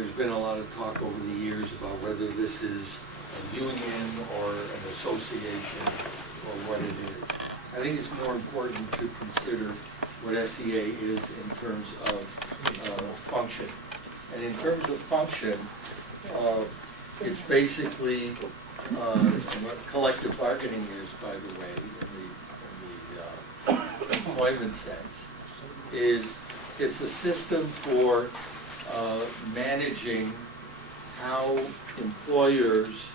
there's been a lot of talk over the years about whether this is a union or an association or what it is. I think it's more important to consider what SEA is in terms of function. And in terms of function, it's basically what collective bargaining is, by the way, in the employment sense, is it's a system for managing how employers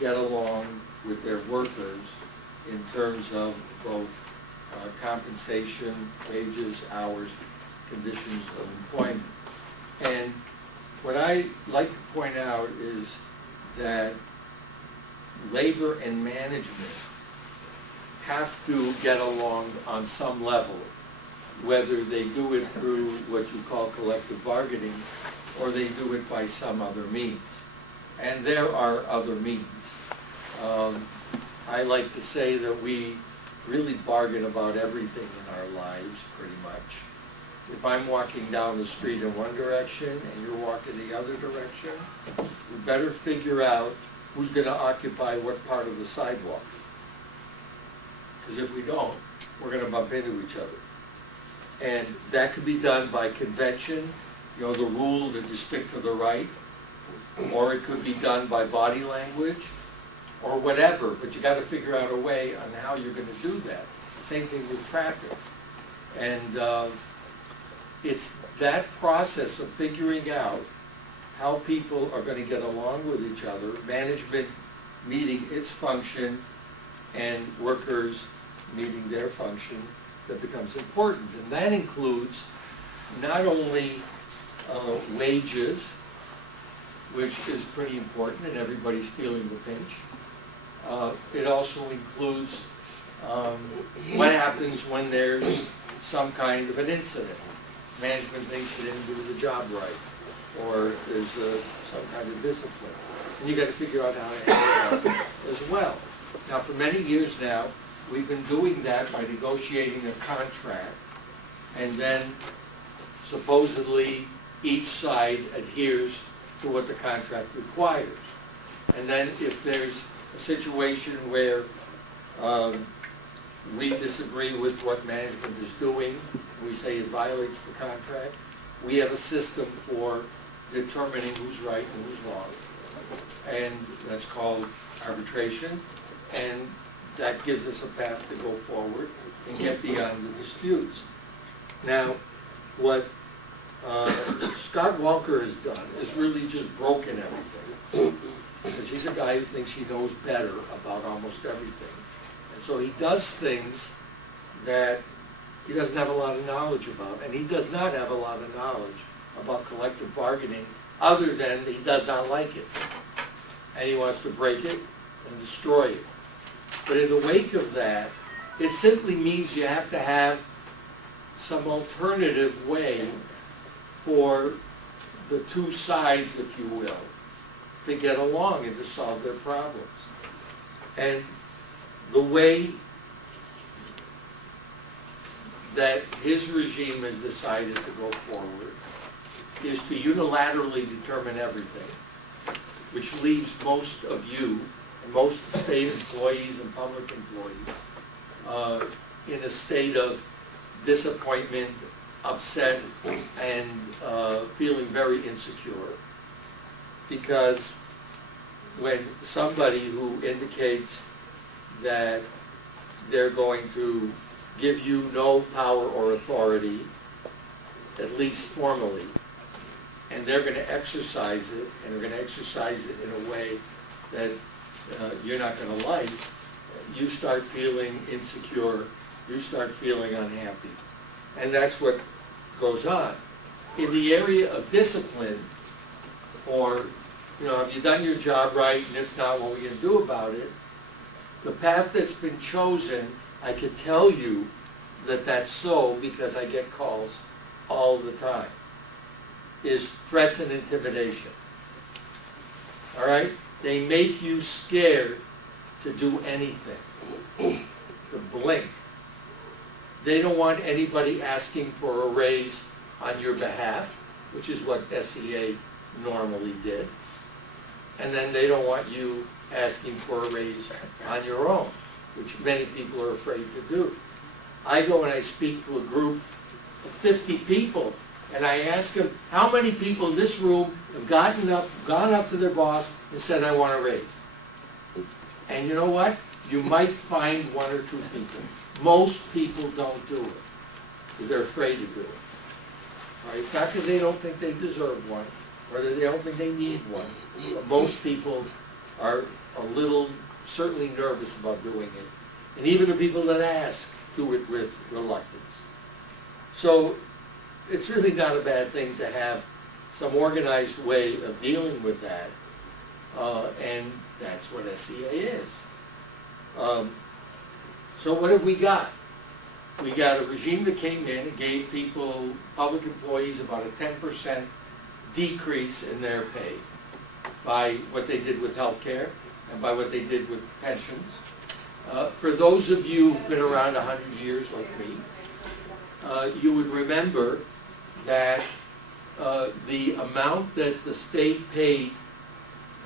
get along with their workers in terms of both compensation, wages, hours, conditions of employment. And what I like to point out is that labor and management have to get along on some level, whether they do it through what you call collective bargaining or they do it by some other means. And there are other means. I like to say that we really bargain about everything in our lives, pretty much. If I'm walking down the street in one direction and you're walking the other direction, we better figure out who's going to occupy what part of the sidewalk. Because if we don't, we're going to bump into each other. And that could be done by convention, you know, the rule that you stick to the right, or it could be done by body language, or whatever, but you got to figure out a way on how you're going to do that. Same thing with traffic. And it's that process of figuring out how people are going to get along with each other, management meeting its function, and workers meeting their function, that becomes important. And that includes not only wages, which is pretty important, and everybody's feeling the pinch. It also includes what happens when there's some kind of an incident. Management thinks you didn't do the job right, or there's some kind of discipline. And you've got to figure out how to handle that as well. Now, for many years now, we've been doing that by negotiating a contract, and then supposedly each side adheres to what the contract requires. And then if there's a situation where we disagree with what management is doing, we say it violates the contract, we have a system for determining who's right and who's wrong. And that's called arbitration. And that gives us a path to go forward and get beyond the disputes. Now, what Scott Walker has done is really just broken everything. Because he's a guy who thinks he knows better about almost everything. And so he does things that he doesn't have a lot of knowledge about. And he does not have a lot of knowledge about collective bargaining other than he does not like it. And he wants to break it and destroy it. But in the wake of that, it simply means you have to have some alternative way for the two sides, if you will, to get along and to solve their problems. And the way that his regime has decided to go forward is to unilaterally determine everything, which leaves most of you, and most state employees and public employees, in a state of disappointment, upset, and feeling very insecure. Because when somebody who indicates that they're going to give you no power or authority, at least formally, and they're going to exercise it, and they're going to exercise it in a way that you're not going to like, you start feeling insecure, you start feeling unhappy. And that's what goes on. In the area of discipline, or, you know, have you done your job right, and if not, what are we going to do about it? The path that's been chosen, I can tell you that that's so because I get calls all the time, is threats and intimidation. All right? They make you scared to do anything, to blink. They don't want anybody asking for a raise on your behalf, which is what SEA normally did. And then they don't want you asking for a raise on your own, which many people are afraid to do. I go and I speak to a group of 50 people, and I ask them, how many people in this room have gone up to their boss and said, I want a raise? And you know what? You might find one or two people. Most people don't do it because they're afraid to do it. All right? It's not because they don't think they deserve one or that they don't think they need one. But most people are a little, certainly nervous about doing it. And even the people that ask do it with reluctance. So it's really not a bad thing to have some organized way of dealing with that. And that's what SCA is. So what have we got? We got a regime that came in and gave people, public employees, about a 10% decrease in their pay by what they did with health care and by what they did with pensions. For those of you who've been around 100 years like me, you would remember that the amount that the state paid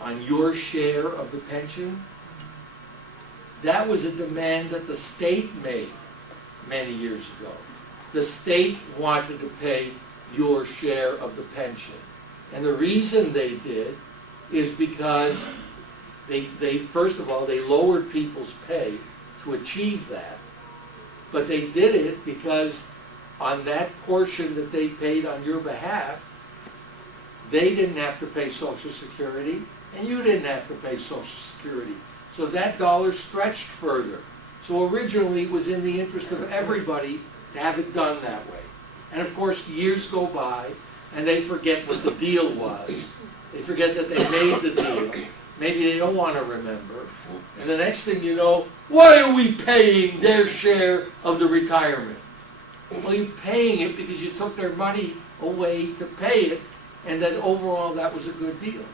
on your share of the pension, that was a demand that the state made many years ago. The state wanted to pay your share of the pension. And the reason they did is because they first of all, they lowered people's pay to achieve that. But they did it because on that portion that they paid on your behalf, they didn't have to pay Social Security, and you didn't have to pay Social Security. So that dollar stretched further. So originally it was in the interest of everybody to have it done that way. And of course, years go by, and they forget what the deal was. They forget that they made the deal. Maybe they don't want to remember. And the next thing you know, why are we paying their share of the retirement? Well, you're paying it because you took their money away to pay it, and that overall that was a good deal.